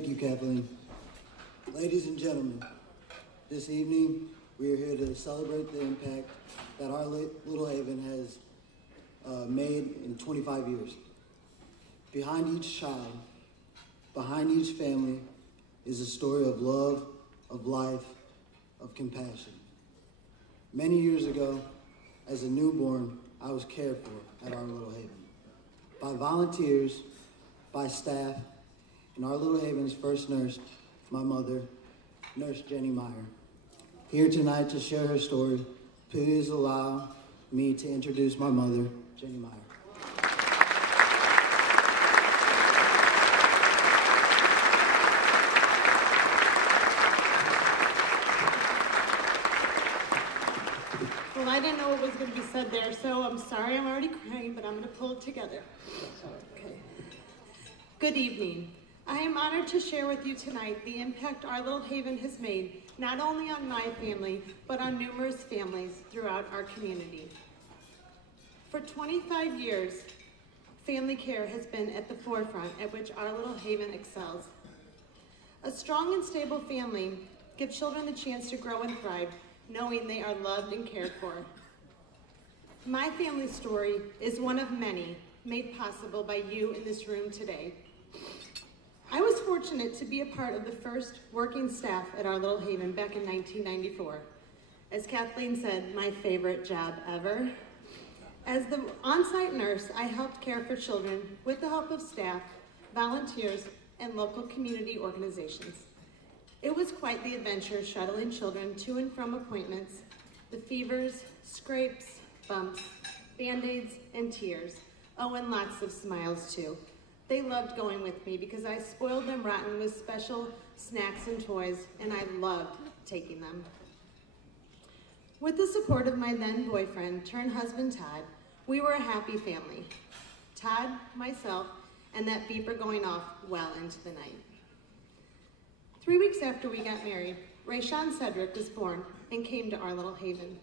Thank you, Kathleen. Ladies and gentlemen, this evening we are here to celebrate the impact that our Little Haven has made in 25 years. Behind each child, behind each family is a story of love, of life, of compassion. Many years ago, as a newborn, I was cared for at our Little Haven by volunteers, by staff, and our Little Haven's first nurse, my mother, Nurse Jenny Meyer. Here tonight to share her story, please allow me to introduce my mother, Jenny Meyer. Well, I didn't know what was going to be said there, so I'm sorry I'm already crying, but I'm going to pull it together. Okay. Good evening. I am honored to share with you tonight the impact our Little Haven has made, not only on my family, but on numerous families throughout our community. For 25 years, family care has been at the forefront at which our Little Haven excels. A strong and stable family gives children the chance to grow and thrive, knowing they are loved and cared for. My family story is one of many made possible by you in this room today. I was fortunate to be a part of the first working staff at our Little Haven back in 1994. As Kathleen said, my favorite job ever. As the on-site nurse, I helped care for children with the help of staff, volunteers, and local community organizations. It was quite the adventure shuttling children to and from appointments, the fevers, scrapes, bumps, band-aids, and tears. Oh, and lots of smiles too. They loved going with me because I spoiled them rotten with special snacks and toys, and I loved taking them. With the support of my then boyfriend turned husband Todd, we were a happy family. Todd, myself, and that beeper going off well into the night. 3 weeks after we got married, Rayshawn Cedric was born and came to our Little Haven.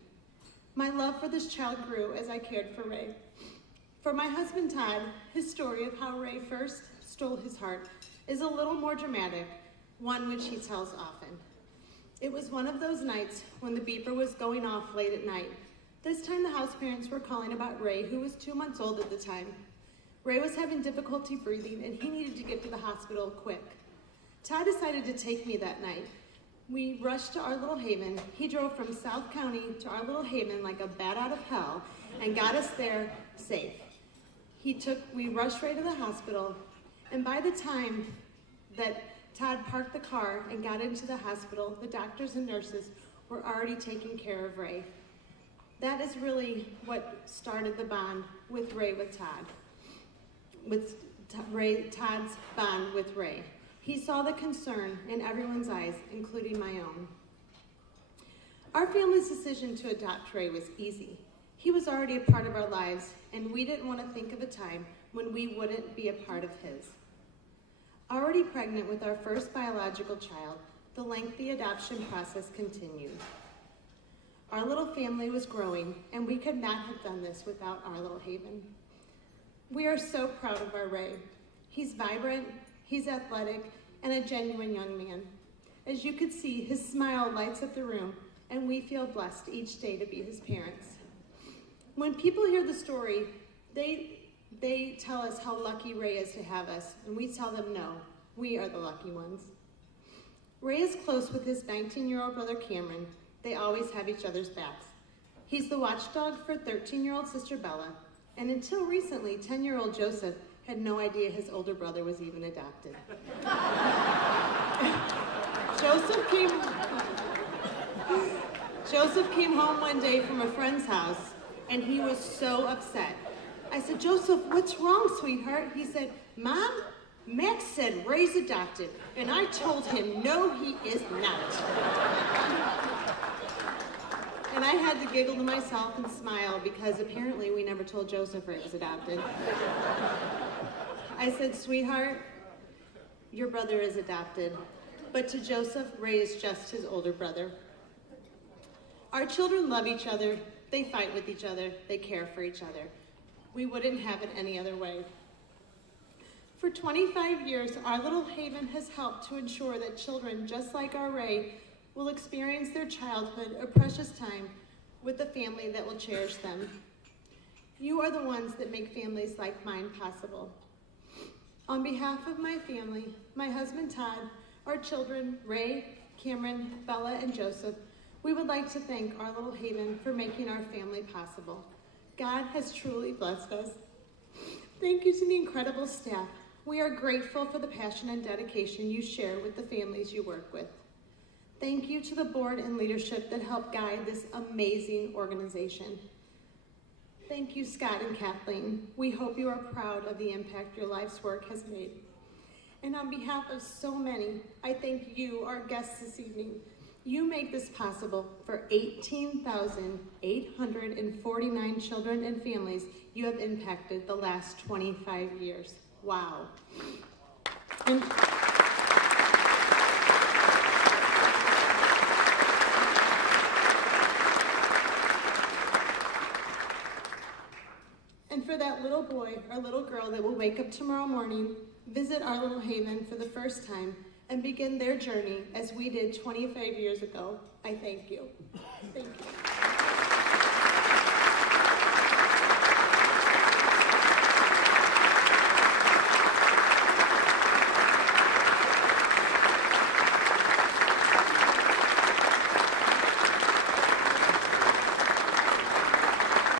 My love for this child grew as I cared for Ray. For my husband Todd, his story of how Ray first stole his heart is a little more dramatic, one which he tells often. It was one of those nights when the beeper was going off late at night. This time the house parents were calling about Ray, who was 2 months old at the time. Ray was having difficulty breathing and he needed to get to the hospital quick. Todd decided to take me that night. We rushed to our Little Haven. He drove from South County to our Little Haven like a bat out of hell and got us there safe. We rushed Ray to the hospital, and by the time that Todd parked the car and got into the hospital, the doctors and nurses were already taking care of Ray. That is really what started the bond with Ray with Todd, Todd's bond with Ray. He saw the concern in everyone's eyes, including my own. Our family's decision to adopt Ray was easy. He was already a part of our lives, and we didn't want to think of a time when we wouldn't be a part of his. Already pregnant with our first biological child, the lengthy adoption process continued. Our little family was growing, and we could not have done this without our Little Haven. We are so proud of our Ray. He's vibrant, he's athletic, and a genuine young man. As you could see, his smile lights up the room, and we feel blessed each day to be his parents. When people hear the story, they tell us how lucky Ray is to have us, and we tell them no, we are the lucky ones. Ray is close with his 19-year-old brother Cameron. They always have each other's backs. He's the watchdog for 13-year-old sister Bella, and until recently, 10-year-old Joseph had no idea his older brother was even adopted. Joseph came home one day from a friend's house, and he was so upset. I said, "Joseph, what's wrong, sweetheart?" He said, "Mom, Max said Ray's adopted, and I told him, no, he is not." And I had to giggle to myself and smile because apparently we never told Joseph Ray was adopted. I said, "Sweetheart, your brother is adopted, but to Joseph, Ray is just his older brother." Our children love each other, they fight with each other, they care for each other. We wouldn't have it any other way. For 25 years, Our Little Haven has helped to ensure that children just like our Ray will experience their childhood a precious time with a family that will cherish them. You are the ones that make families like mine possible. On behalf of my family, my husband Todd, our children Ray, Cameron, Bella, and Joseph, we would like to thank Our Little Haven for making our family possible. God has truly blessed us. Thank you to the incredible staff. We are grateful for the passion and dedication you share with the families you work with. Thank you to the board and leadership that help guide this amazing organization. Thank you, Scott and Kathleen. We hope you are proud of the impact your life's work has made. And on behalf of so many, I thank you, our guests this evening. You make this possible for 18,849 children and families you have impacted the last 25 years. Wow. And for that little boy or little girl that will wake up tomorrow morning, visit Our Little Haven for the first time, and begin their journey as we did 25 years ago, I thank you. Thank you.